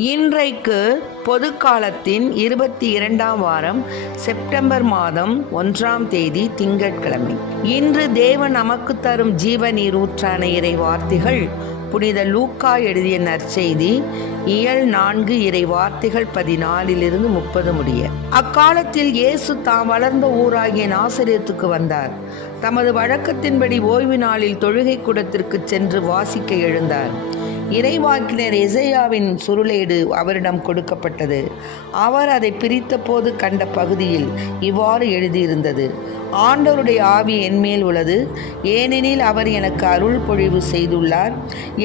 இன்றைக்கு பொதுக்காலத்தின் 22ஆம் வாரம் செப்டம்பர் மாதம் 1ஆம் தேதி திங்கட்கிழமை. இன்று தேவன் நமக்கு தரும் ஜீவ நீரூற்றான இறை வார்த்தைகள் புனித லூக்கா எழுதிய நற்செய்தி இயல் 4 இறை வார்த்தைகள் 14 30 முடிய. அக்காலத்தில் இயேசு தாம் வளர்ந்த ஊராகிய நாசரேத்துக்கு வந்தார். தமது வழக்கத்தின்படி ஓய்வு நாளில் தொழுகை கூடத்திற்கு சென்று வாசிக்க எழுந்தார். இறைவாக்கினர் எசேயாவின் சுருளேடு அவரிடம் கொடுக்கப்பட்டது. அவர் அதை பிரித்த போது கண்ட பகுதியில் இவ்வாறு எழுதியிருந்தது: ஆண்டவருடைய ஆவி என்மேல் உள்ளது, ஏனெனில் அவர் எனக்கு அருள் பொழிவு செய்துள்ளார்.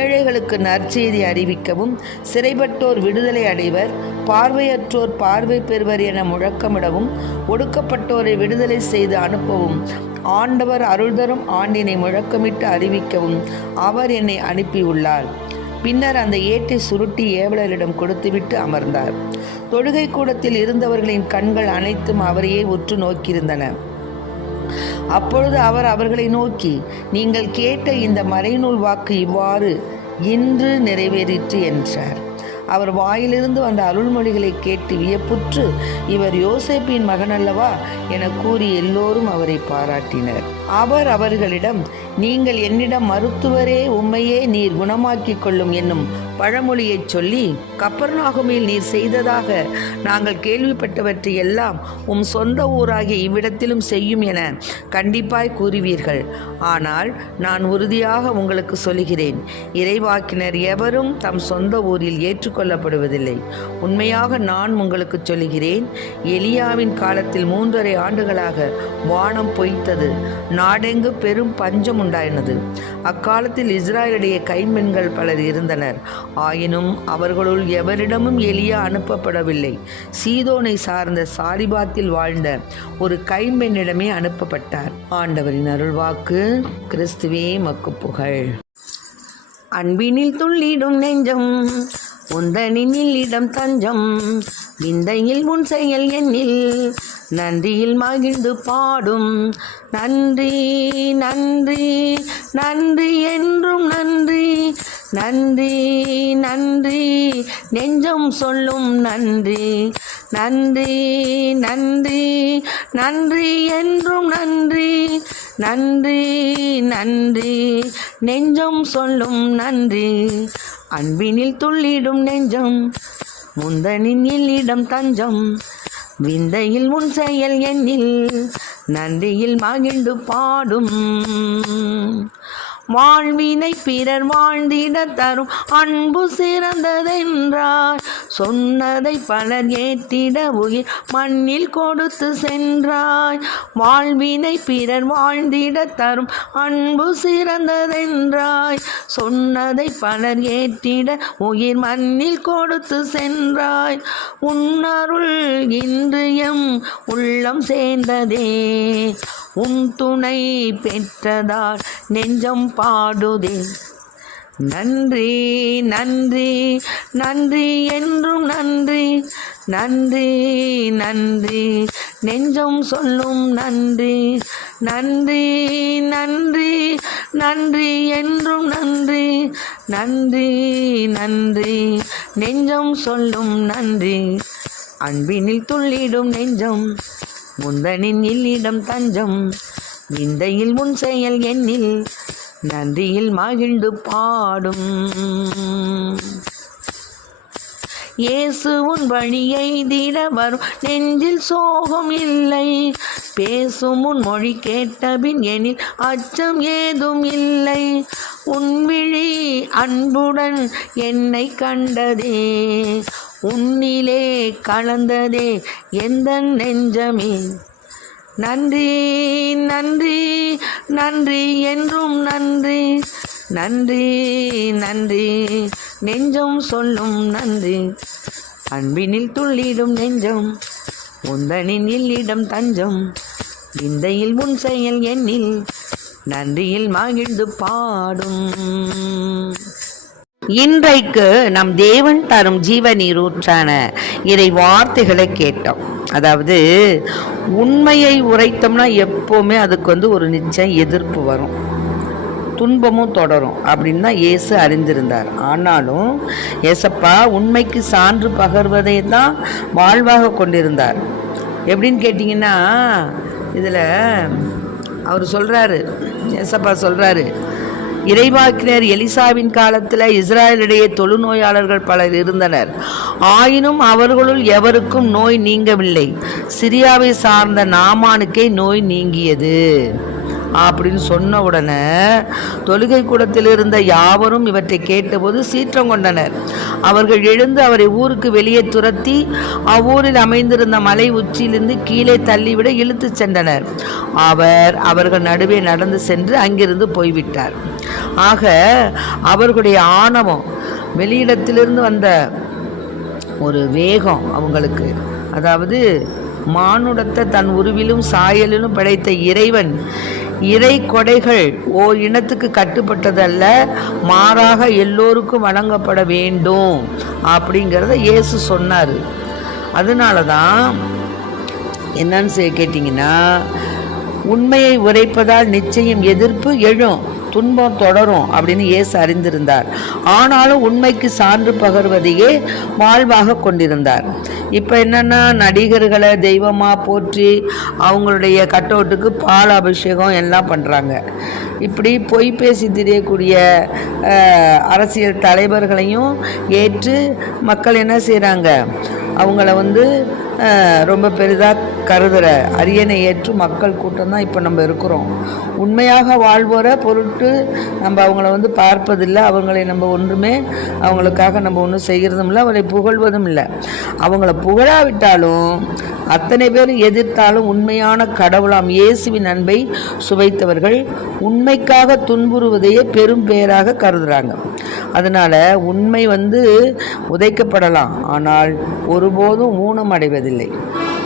ஏழைகளுக்கு நற்செய்தி அறிவிக்கவும், சிறைப்பட்டோர் விடுதலை அடைவர், பார்வையற்றோர் பார்வை பெறுவர் என முழக்கமிடவும், ஒடுக்கப்பட்டோரை விடுதலை செய்து அனுப்பவும், ஆண்டவர் அருள் தரும் ஆண்டினை முழக்கமிட்டு அறிவிக்கவும் அவர் என்னை அனுப்பியுள்ளார். பின்னர் அந்த ஏட்டை சுருட்டி ஏவலரிடம் கொடுத்துவிட்டு அமர்ந்தார். தொழுகை கூடத்தில் இருந்தவர்களின் கண்கள் அனைத்தும் அவரையே உற்று நோக்கியிருந்தன. அப்பொழுது அவர் அவர்களை நோக்கி, நீங்கள் கேட்ட இந்த மறைநூல் வாக்கு இவ்வாறு இன்று நிறைவேறிற்று என்றார். அவர் வாயிலிருந்து வந்த அருள்மொழிகளை கேட்டு வியப்புற்று, இவர் யோசேப்பின் மகன் அல்லவா என கூறி எல்லோரும் அவரை பாராட்டினர். அவர் அவர்களிடம், நீங்கள் என்னிடம் மருத்துவரே உம்மையே நீர் குணமாக்கிக் கொள்ளும் என்னும் பழமொழியை சொல்லி, கப்பர்நாகுமில் நீர் செய்ததாக நாங்கள் கேள்விப்பட்டவற்றை எல்லாம் உம் சொந்த ஊராகிய இவ்விடத்திலும் செய்யும் என கண்டிப்பாய் கூறுவீர்கள். ஆனால் நான் உறுதியாக உங்களுக்கு சொல்கிறேன், இறைவாக்கினர் எவரும் தம் சொந்த ஊரில் ஏற்றுக்கொள்ளப்படுவதில்லை. உண்மையாக நான் உங்களுக்கு சொல்கிறேன், எலியாவின் காலத்தில் 3½ ஆண்டுகளாக வானம் பொய்த்தது, நாடெங்கு பெரும் பஞ்சம் உண்டாயினது. அக்காலத்தில் இஸ்ராயலுடைய கைம்பெண்கள் பலர் இருந்தனர். ஆயினும் அவர்களுள் எவரிடமும் எலியா அனுப்பப்படவில்லை. சீதோனை சார்ந்த சாரிபாத்தில் வாழ்ந்த ஒரு கைம்பெண்ணிடமே அனுப்பப்பட்டார். ஆண்டவரின் அருள்வாக்கு. கிறிஸ்துவே மக்கு புகழ். அன்பினில் துள்ளிடும் நெஞ்சம் உந்தனின் இடம் தஞ்சம், விந்தையில் முன் செயல் எண்ணில் நன்றியில் மகிழ்ந்து பாடும். நன்றி நன்றி நன்றி என்றும் நன்றி, நன்றி நன்றி நெஞ்சம் சொல்லும் நன்றி, நன்றி நன்றி நன்றி என்றும் நன்றி, நன்றி நன்றி நெஞ்சம் சொல்லும் நன்றி. அன்பினில் துள்ளிடும் நெஞ்சம் முந்தனின் இடம் தஞ்சம், விந்தையில் உன் செயல் எண்ணில் நன்றியில் மகிழ்ந்து பாடும். வாழ்வினை பிறர் வாழ்ந்திட தரும் அன்பு சிறந்ததென்றார், சொன்னதை பலர் ஏற்றிட உயிர் மண்ணில் கொடுத்து சென்றாய். வாழ்வினை பிறர் வாழ்ந்திட தரும் அன்பு சிறந்ததென்றாய், சொன்னதை பலர் ஏற்றிட உயிர் மண்ணில் கொடுத்து சென்றாய். உன்னருள் இன்று எம் உள்ளம் சேர்ந்ததே, உன் துணை பெற்றதால் நெஞ்சம் பாடுதே. நன்றி நன்றி நன்றி என்றும் நன்றி, நன்றி நன்றி நெஞ்சம் சொல்லும் நன்றி, நன்றி நன்றி நன்றி என்றும் நன்றி, நன்றி நன்றி நெஞ்சம் சொல்லும் நன்றி. அன்பினில் துள்ளிடும் நெஞ்சம் முந்தனின் இடம் தஞ்சம், விந்தையில் முன் செயல் எண்ணில் நன்றியில் மகிழ்ந்து பாடும். இயேசு உன் வழியை திட வரும் நெஞ்சில் சோகம் இல்லை, பேசும் உன் மொழி கேட்டபின் எனில் அச்சம் ஏதும் இல்லை. உன் விழி அன்புடன் என்னை கண்டதே, உன்னிலே கலந்ததே எந்த நெஞ்சமே. நன்றி நன்றி நன்றி என்றும் நன்றி, நன்றி நன்றி நெஞ்சம் சொல்லும் நன்றி. அன்பினில் துள்ளிடும் நெஞ்சம் உந்தனின் இடம் தஞ்சம், விந்தையில் உன் செயல் எண்ணில் நன்றியில் மகிழ்ந்து பாடும். இன்றைக்கு நம் தேவன் தரும் ஜீவ நீரூற்றான இறை வார்த்தைகளை கேட்டோம். அதாவது உண்மையை உரைத்தோம்னா எப்போவுமே அதுக்கு ஒரு நிச்சயம் எதிர்ப்பு வரும். துன்பமும் தொடரும் அப்படின்னு தான் இயேசு அறிந்திருந்தார். ஆனாலும் ஏசப்பா உண்மைக்கு சான்று பகர்வதை தான் வாழ்வாக கொண்டிருந்தார். எப்படின்னு கேட்டிங்கன்னா, இதில் அவர் சொல்கிறாரு, ஏசப்பா சொல்கிறாரு, இறைவாக்கினர் எலிசாவின் காலத்தில் இஸ்ராயலிடையே தொழுநோயாளர்கள் பலர் இருந்தனர். ஆயினும் அவர்களுள் எவருக்கும் நோய் நீங்கவில்லை. சிரியாவை சார்ந்த நாமானுக்கே நோய் நீங்கியது அப்படின்னு சொன்ன உடனே தொழுகை கூடத்தில் இருந்த யாவரும் இவற்றை கேட்டபோது சீற்றம் கொண்டனர். அவர்கள் எழுந்து அவரை ஊருக்கு வெளியே துரத்தி அவ்வூரில் அமைந்திருந்த மலை உச்சியிலிருந்து கீழே தள்ளிவிட இழுத்து சென்றனர். அவர்கள் நடுவே நடந்து சென்று அங்கிருந்து போய்விட்டார். ஆக அவர்களுடைய ஆணவம், வெளியிடத்திலிருந்து வந்த ஒரு வேகம் அவங்களுக்கு, அதாவது மானுடத்தை தன் உருவிலும் சாயலிலும் படைத்த இறைவன் இறை கொடைகள் ஓர் இனத்துக்கு கட்டுப்பட்டதல்ல, மாறாக எல்லோருக்கும் வழங்கப்பட வேண்டும் அப்படிங்கிறத இயேசு சொன்னார். அதனால தான் என்னன்னு கேட்டிங்கன்னா, உண்மையை உரைப்பதால் நிச்சயம் எதிர்ப்பு எழும், துன்பம் தொடரும் அப்படின்னு இயேசு அறிந்திருந்தார். ஆனாலும் உண்மைக்கு சான்று பகர்வதையே வாழ்வாக கொண்டிருந்தார். இப்போ என்னென்னா, நடிகர்களை தெய்வமாக போற்றி அவங்களுடைய கட்டவுட்டுக்கு பால் அபிஷேகம் எல்லாம் பண்ணுறாங்க. இப்படி பொய் பேசி திரியக்கூடிய அரசியல் தலைவர்களையும் ஏற்று மக்கள் என்ன செய்கிறாங்க, அவங்கள ரொம்ப பெரிதாக கருதுகிற அரியணை ஏற்று மக்கள் கூட்டம் தான் இப்போ நம்ம இருக்கிறோம். உண்மையாக வாழ்வோர பொருட்டு நம்ம அவங்கள பார்ப்பதில்லை. அவங்களை நம்ம ஒன்றுமே அவங்களுக்காக நம்ம ஒன்றும் செய்கிறதும் இல்லை, அவரை புகழ்வதும் இல்லை. அவங்கள புகழாவிட்டாலும் அத்தனை பேர் எதிர்த்தாலும் உண்மையான கடவுளாம் இயேசுவின் அன்பை சுவைத்தவர்கள் உண்மைக்காக துன்புறுவதையே பெரும் பேராக கருதுகிறாங்க. அதனால் உண்மை உதைக்கப்படலாம், ஆனால் ஒருபோதும் ஊனம் அடைவதில்லை.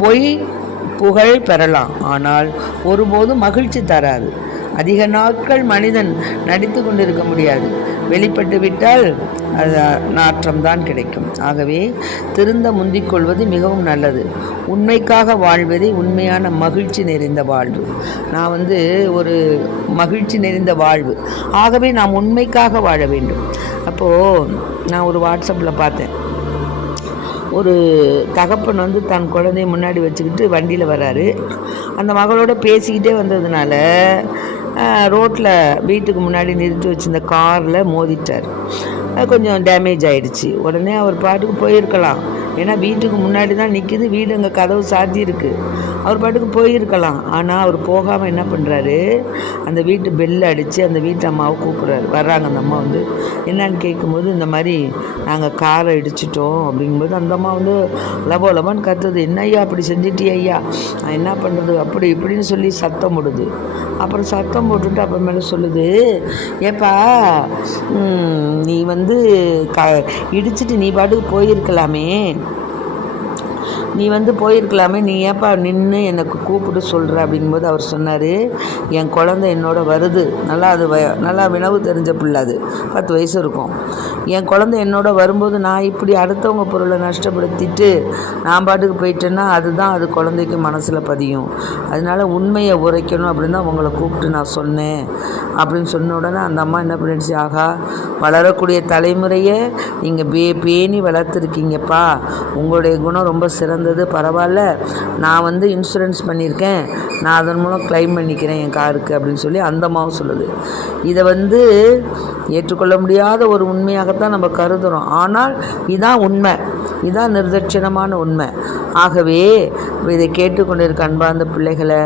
பொய் புகழ் பெறலாம், ஆனால் ஒருபோதும் மகிழ்ச்சி தராது. அதிக நாட்கள் மனிதன் நடித்து கொண்டிருக்க முடியாது. வெளிப்பட்டு விட்டால் அது நாற்றம்தான் கிடைக்கும். ஆகவே திருந்த முந்திக்கொள்வது மிகவும் நல்லது. உண்மைக்காக வாழ்வதே உண்மையான மகிழ்ச்சி நிறைந்த வாழ்வு. நான் ஒரு மகிழ்ச்சி நிறைந்த வாழ்வு. ஆகவே நாம் உண்மைக்காக வாழ வேண்டும். அப்போது நான் ஒரு வாட்ஸ்அப்பில் பார்த்தேன், ஒரு தகப்பன் தன் குழந்தைய முன்னாடி வச்சுக்கிட்டு வண்டியில் வராரு. அந்த மகளோட பேசிக்கிட்டே வந்ததுனால ரோட்டில் வீட்டுக்கு முன்னாடி நிறுத்தி வச்சுருந்த காரில் மோதிட்டார். கொஞ்சம் டேமேஜ் ஆகிடுச்சு. உடனே அவர் பாட்டுக்கு போயிருக்கலாம், ஏன்னா வீட்டுக்கு முன்னாடி தான் நிற்கிது, வீடு அங்கே கதவு சாத்தி இருக்குது. அவர் பாட்டுக்கு போயிருக்கலாம். ஆனால் அவர் போகாமல் என்ன பண்ணுறாரு, அந்த வீட்டு பெல் அடித்து அந்த வீட்டு அம்மாவை கூப்பிட்றாரு. வர்றாங்க. அந்த அம்மா என்னன்னு கேட்கும்போது, இந்த மாதிரி நாங்கள் காரை இடிச்சிட்டோம் அப்படிங்கும்போது அந்த அம்மா லபோ லபான்னு கத்துது. என்ன ஐயா அப்படி செஞ்சிட்டியா ஐயா, நான் என்ன பண்ணுறது அப்படி இப்படின்னு சொல்லி சத்தம் போடுது. அப்புறம் சத்தம் போட்டுட்டு அப்புறமேல சொல்லுது, ஏப்பா நீ இடிச்சிட்டு நீ பாட்டுக்கு போயிருக்கலாமே, நீ போயிருக்கலாமே, நீ ஏப்பா நின்று எனக்கு கூப்பிட்டு சொல்கிற அப்படிங்கும்போது அவர் சொன்னார், என் குழந்தை என்னோட வருது. நல்லா வினவு தெரிஞ்ச பிள்ளை, அது 10 வயசு இருக்கும். என் குழந்தை என்னோட வரும்போது நான் இப்படி அடுத்தவங்க பொருளை நஷ்டப்படுத்திட்டு நான் பாட்டுக்கு போயிட்டேன்னா அதுதான் அது குழந்தைக்கு மனசில் பதியும். அதனால் உண்மையை உரைக்கணும் அப்படின்னு தான் உங்களை கூப்பிட்டு நான் சொன்னேன் அப்படின்னு சொன்ன உடனே அந்த அம்மா என்ன பண்ணிடுச்சு, ஆகா வளரக்கூடிய தலைமுறையை நீங்கள் பேணி வளர்த்துருக்கீங்கப்பா, உங்களுடைய குணம் ரொம்ப சிறந்தது, பரவாயில்ல, நான் இன்சூரன்ஸ் பண்ணியிருக்கேன், நான் அதன் மூலம் கிளைம் பண்ணிக்கிறேன் என் காருக்கு அப்படின்னு சொல்லி அந்த அம்மாவும் சொல்லுது. இதை ஏற்றுக்கொள்ள முடியாத ஒரு உண்மையாகத்தான் நம்ம கருதுகிறோம். ஆனால் இதான் உண்மை, இதான் நிர்தட்சணமான உண்மை. ஆகவே இதை கேட்டுக்கொண்டிருக்க அன்பார்ந்த பிள்ளைகளை,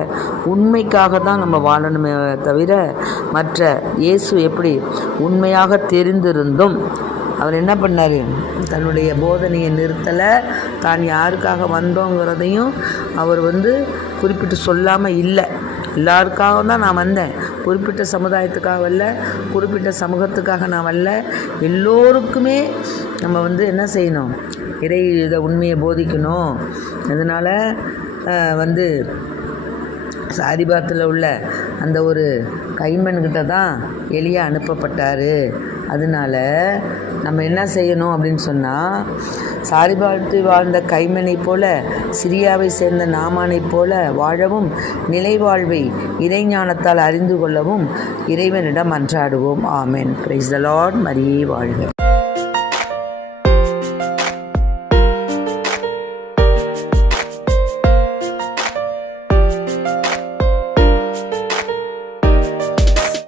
உண்மைக்காக தான் நம்ம வாழணுமே தவிர மற்ற இயேசு எப்படி உண்மையாக தெரிந்திருந்தும் அவர் என்ன பண்ணார், தன்னுடைய போதனையை நிறுத்தலை. தான் யாருக்காக வந்தோங்கிறதையும் அவர் குறிப்பிட்டு சொல்லாமல் இல்லை. எல்லாருக்காக தான் நான் வந்தேன், குறிப்பிட்ட சமுதாயத்துக்காக வரல, குறிப்பிட்ட சமூகத்துக்காக நான் வரல, எல்லோருக்குமே நம்ம என்ன செய்யணும், இதை உண்மையை போதிக்கணும். அதனால் சாரிபாத்தில் உள்ள அந்த ஒரு கைமன்கிட்ட தான் எலியா அனுப்பப்பட்டார் அதனால் நம்ம என்ன செய்யணும் அப்படின்னு சொன்னால், சாரிபாத்து வாழ்ந்த கைமனை போல, சிரியாவை சேர்ந்த நாமானை போல வாழவும், நிலைவாழ்வை இறைஞானத்தால் அறிந்து கொள்ளவும் இறைவனிடம் மன்றாடுவோம். ஆமென். Praise the lord. மரியே வாழ்க.